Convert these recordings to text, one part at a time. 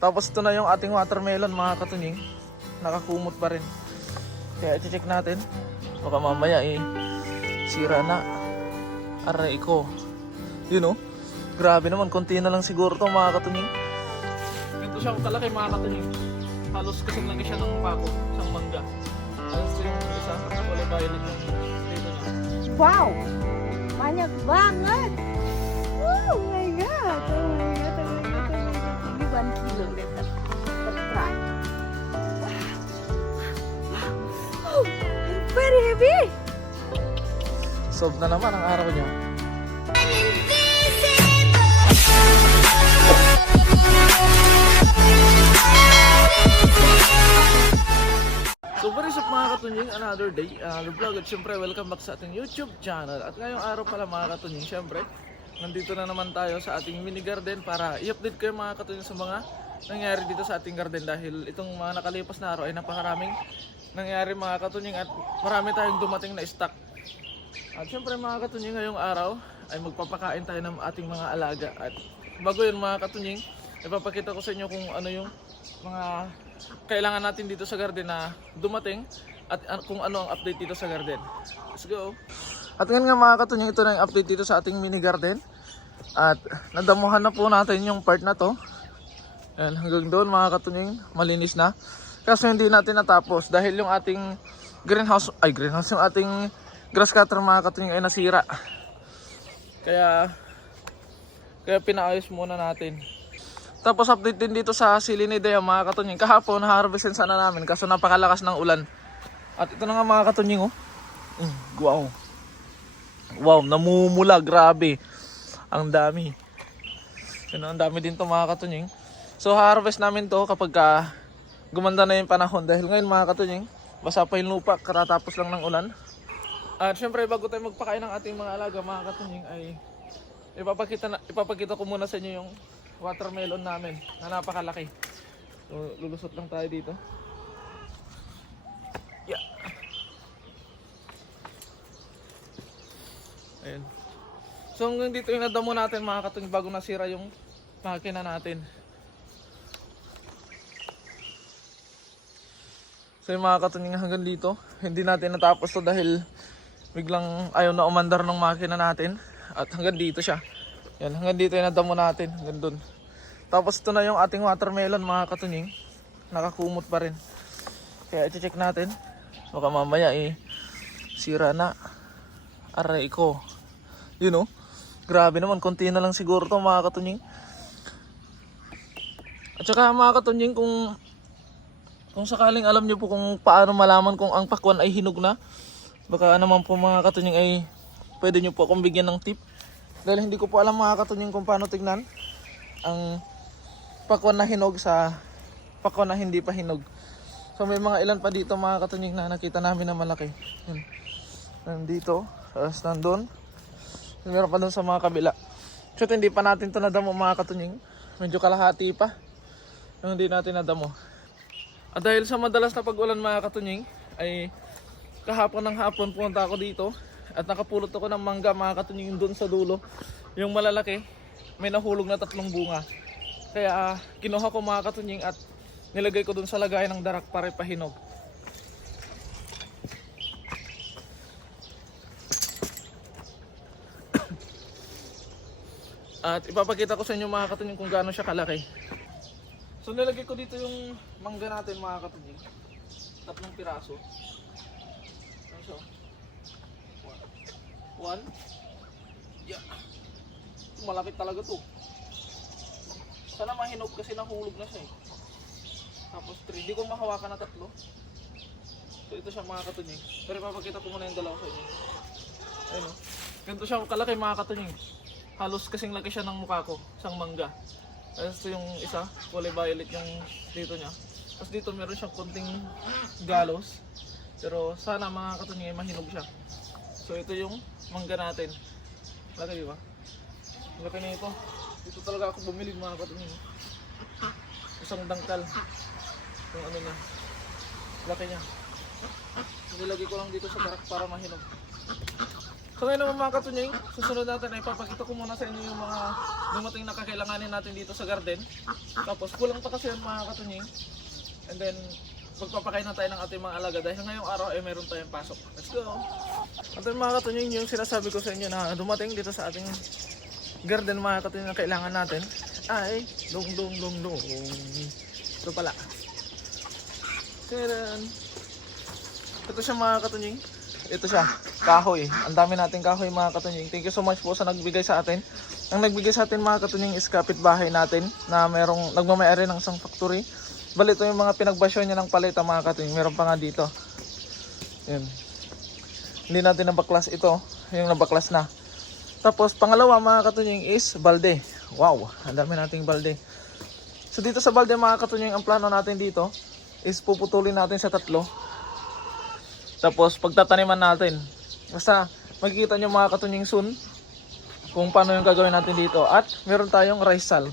Tapos ito na yung ating watermelon mga katunying. Nakakumot pa rin. Kaya i-check natin. Baka mamaya sira na. Aray ko. Yun oh. Grabe naman, konti na lang siguro to mga katunying. Ito siyang kalaki mga katunying. Halos kasing laki siya ng pako, isang mangga. Halos yung isa, wala violet yung dito niya. Wow! Banyak banget! Oh my god! Oh my god! Ini 1 kilo let's try. Oh, very heavy! Sob na naman ang araw niya. So what is up mga katunying, another day, another vlog at syempre welcome back sa ating YouTube channel. At ngayong araw pala mga katunying, syempre nandito na naman tayo sa ating mini garden para i-update kayo mga katunying sa mga nangyari dito sa ating garden. Dahil itong mga nakalipas na araw ay napakaraming nangyari mga katunying at marami tayong dumating na stock. At syempre mga katunying, ngayong araw ay magpapakain tayo ng ating mga alaga. At bago yun mga katunying, ipapakita ko sa inyo kung ano yung mga kailangan natin dito sa garden na dumating at kung ano ang update dito sa garden. Let's go! At ngayon nga mga katunying, ito na yung update dito sa ating mini garden. At nadamuhan na po natin yung part na to. Ayan, hanggang doon mga katunying, malinis na. Kaso hindi natin natapos dahil yung ating greenhouse, yung ating grass cutter mga katunying ay nasira. Kaya pinaayos muna natin. Tapos update din dito sa Silinidea mga katunying. Kahapon harvestin sana namin kaso napakalakas ng ulan. At ito na nga mga katunying oh. Wow. Wow, namumula, grabe. Ang dami. Yun, ang dami din to mga katunying. So harvest namin to kapag gumanda na yung panahon. Dahil ngayon mga katunying, basa pa yung lupa, katatapos lang ng ulan. At syempre bago tayo magpakain ng ating mga alaga mga katunying ay ipapakita ko muna sa inyo yung watermelon namin na napakalaki. So lulusot lang tayo dito. Yeah. Ayun. So hanggang dito yung nadamo natin mga katunying bago nasira yung makina natin. So yung mga katunying hanggang dito, hindi natin natapos to dahil biglang ayaw na umandar ng makina natin. At hanggang dito siya. Yan, hanggang dito yung nadamo natin, hanggang dun. Tapos ito na yung ating watermelon mga katunying. Nakakumot pa rin. Kaya i-check natin. Baka mamaya sira na. Aray ko. Yun oh. Grabe naman, konti na lang siguro to mga katunying. At saka mga katunying, kung sakaling alam nyo po kung paano malaman kung ang pakwan ay hinog na, baka naman po mga katunying ay pwede nyo po akong bigyan ng tip. Dahil hindi ko po alam mga katunying kung paano tignan ang pakwan na hinog sa pakwan na hindi pa hinog. So may mga ilan pa dito mga katunying na nakita namin na malaki. Yun. Nandito, tapos nandun. Meron pa dun sa mga kabila. So hindi pa natin ito nadamo mga katunying. Medyo kalahati pa yung hindi natin nadamo. At dahil sa madalas na pag-ulan mga katunying, ay kahapon ng hapon punta ako dito. At nakapulot ako ng mangga mga katunying doon sa dulo. Yung malalaki, may nahulog na 3 bunga. Kaya kinuha ko mga katunying at nilagay ko doon sa lagayan ng darak para ipahinog. At ipapakita ko sa inyo mga katunying kung gaano siya kalaki. So nilagay ko dito yung mangga natin mga katunying. 3 piraso. So, 1. Yeah. Malapit talaga to. Sana mahinog kasi nahulog na siya eh. Tapos 3. Di ko mahawakan na 3. So ito siya mga katunying. Pero ipapakita ko muna yung dalawa sa inyo. Ayun o. Ganito siya kalaki mga katunying. Halos kasing laki siya ng mukha ko. Isang mangga. Tapos ito yung isa. Kulay violet yung dito niya. Tapos dito meron siyang konting galos. Pero sana mga katunying ay mahinog siya. So ito yung mangga natin. Laki diba? Laki na ito. Dito talaga ako bumili mga katunying. Isang dangkal. Yung ano niya. Laki niya. Nilagay ko lang dito sa darak para mahinog. So ngayon naman mga katunying, susunod natin ay papakita ko muna sa inyo yung mga dumating na kakailanganin natin dito sa garden. Tapos kulang pa kasi yun mga katunying. And then magpapakain na tayo ng ating mga alaga dahil ngayong araw ay meron tayong pasok. Let's go! At yung mga katunying, yung sinasabi ko sa inyo na dumating dito sa ating garden mga katunying na kailangan natin ay dong. Ito pala. Taran! Ito siya mga katunying. Ito siya, kahoy. Ang dami nating kahoy mga katunying. Thank you so much po sa nagbigay sa atin. Ang nagbigay sa atin mga katunying is kapitbahay natin na merong nagmamayari ng isang factory. Bali ito yung mga pinagbasyo niya ng paleta mga katunying. Meron pa nga dito. Yan. Hindi natin nabaklas ito. Yung nabaklas na. Tapos pangalawa mga katunying is balde. Wow, ang dami nating balde. So dito sa balde mga katunying, ang plano natin dito is puputulin natin sa 3. Tapos pagtataniman natin. Basta makikita nyo mga katunying soon kung paano yung gagawin natin dito. At meron tayong rice sal.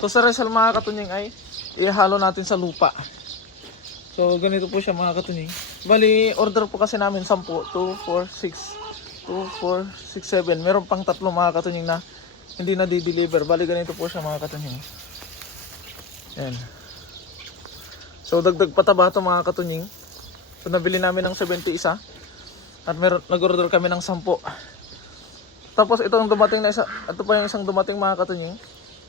So sa rice sal mga katunying ay ihalo natin sa lupa. So ganito po siya mga katunying. Bali order po kasi namin 10, 2, 4, 6, 2, 4, 6, 7. Meron pang 3 mga katunying na hindi na di-deliver. Bali ganito po siya mga katunying. Yan. So dagdag pataba ito mga katunying. So nabili namin ng 71 at nag-order kami ng 10. Tapos itong dumating na isa, ito pa yung isang dumating mga katunying.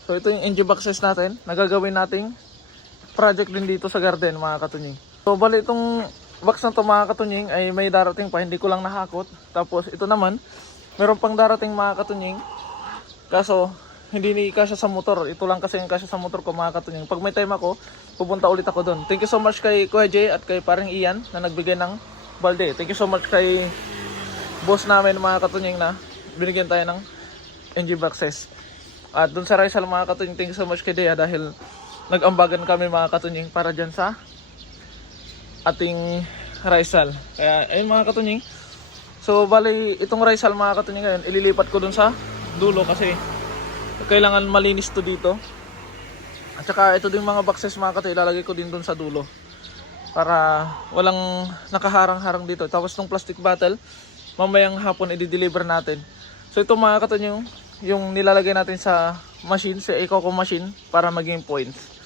So ito yung NG boxes natin, nagagawin nating project din dito sa garden mga katunying. So bali itong box na to mga katunying ay may darating pa, hindi ko lang nahakot. Tapos ito naman, meron pang darating mga katunying. Kaso hindi ni kasya sa motor, ito lang kasi yung kasya sa motor ko mga katunying. Pag may time ako, pupunta ulit ako doon. Thank you so much kay Kuya Jay at kay paring Ian na nagbigay ng balde. Thank you so much kay boss namin mga katunying na binigyan tayo ng NG boxes. At doon sa Rizal mga katunying, thank you so much kay Dea dahil nag-ambagan kami mga katunying para dyan sa ating Rizal. Kaya ayun mga katunying. So bali itong Rizal mga katunying ngayon ililipat ko doon sa dulo kasi kailangan malinis to dito. At saka ito din mga boxes mga katunying ilalagay ko din doon sa dulo para walang nakaharang-harang dito. Tapos itong plastic bottle mamayang hapon i-deliver natin. So ito mga katunying yung nilalagay natin sa machine, sa Ecoco machine para maging points.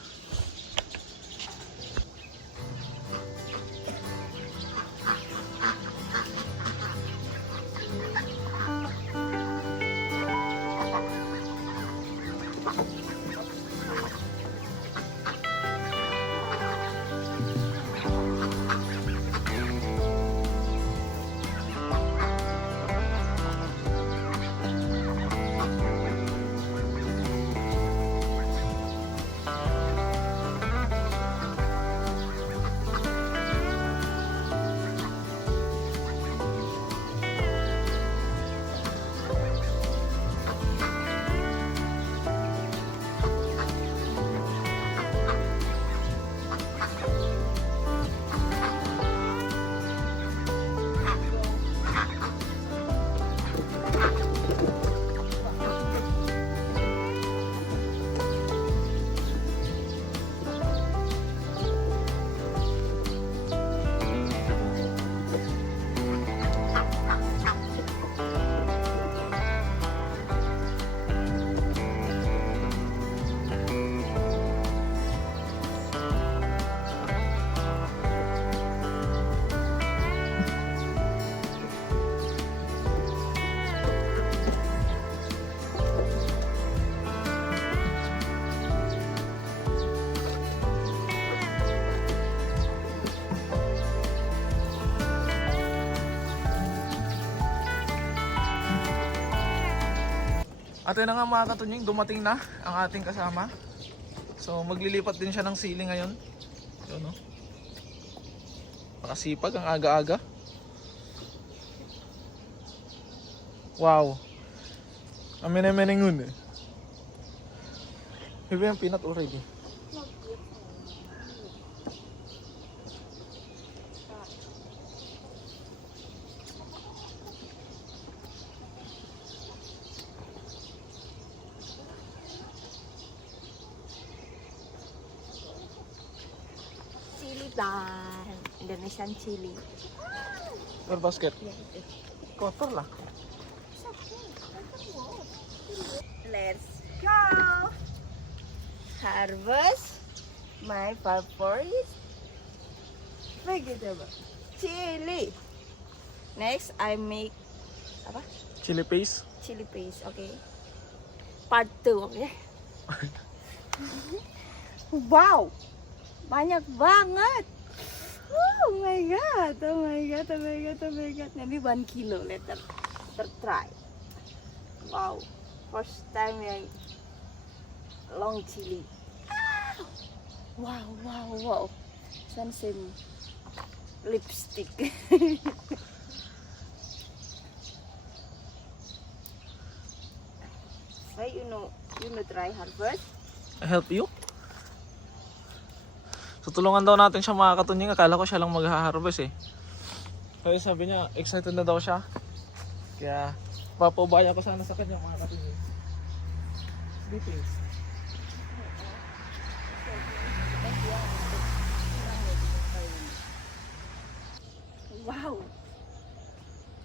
At yun na nga mga katunying, dumating na ang ating kasama. So maglilipat din siya ng ceiling ngayon. Yun, no? Makasipag ang aga-aga. Wow. Amin-aminingun eh. Maybe yung peanut already. Chili plant. Indonesian chili. Your basket. Kotor lah. Let's go! Harvest my favorite vegetable. Chili. Next, I make apa? Chili paste. Chili paste, okay? Part 2, okay? Wow! Banyak banget! Oh my god! Oh my god! Oh my god! Oh my god! Maybe 1 kilo. Let's try. Wow! First time yang long chili. Ah! Wow! Wow! Wow! Sun same lipstick. So you know try harvest. I help you? So tulungan daw natin siya mga katunying. Akala ko siya lang mag-harvest eh. Kaya sabi niya, excited na daw siya. Kaya papaubaya ko sana sa kanya mga katunying. Details. Wow!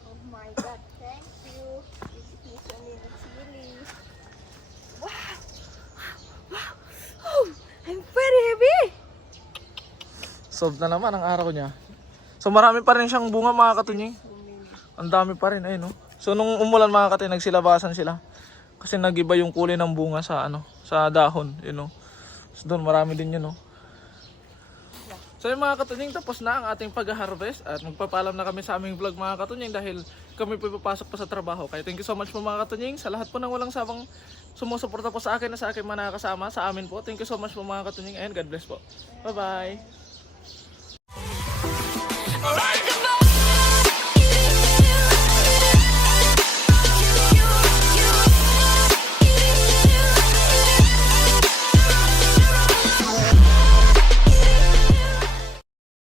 Oh my god, thank you. This is chili. Wow! Wow! Oh, I'm very happy! Solved na naman ang araw niya. So marami pa rin siyang bunga mga katunying. Ang dami pa rin, ayun no. So nung umulan mga katunying, nagsilabasan sila. Kasi nagiba yung kulay ng bunga sa sa dahon, you know. So doon marami din yun, no. So yung mga katunying, tapos na ang ating pag-harvest at magpapaalam na kami sa aming vlog mga katunying dahil kami po papasok pa sa trabaho. Kaya thank you so much po mga katunying sa lahat po ng walang sabang sumusuporta po sa akin na sa akin mga nakakasama sa amin po. Thank you so much po mga katunying and God bless po. Bye bye.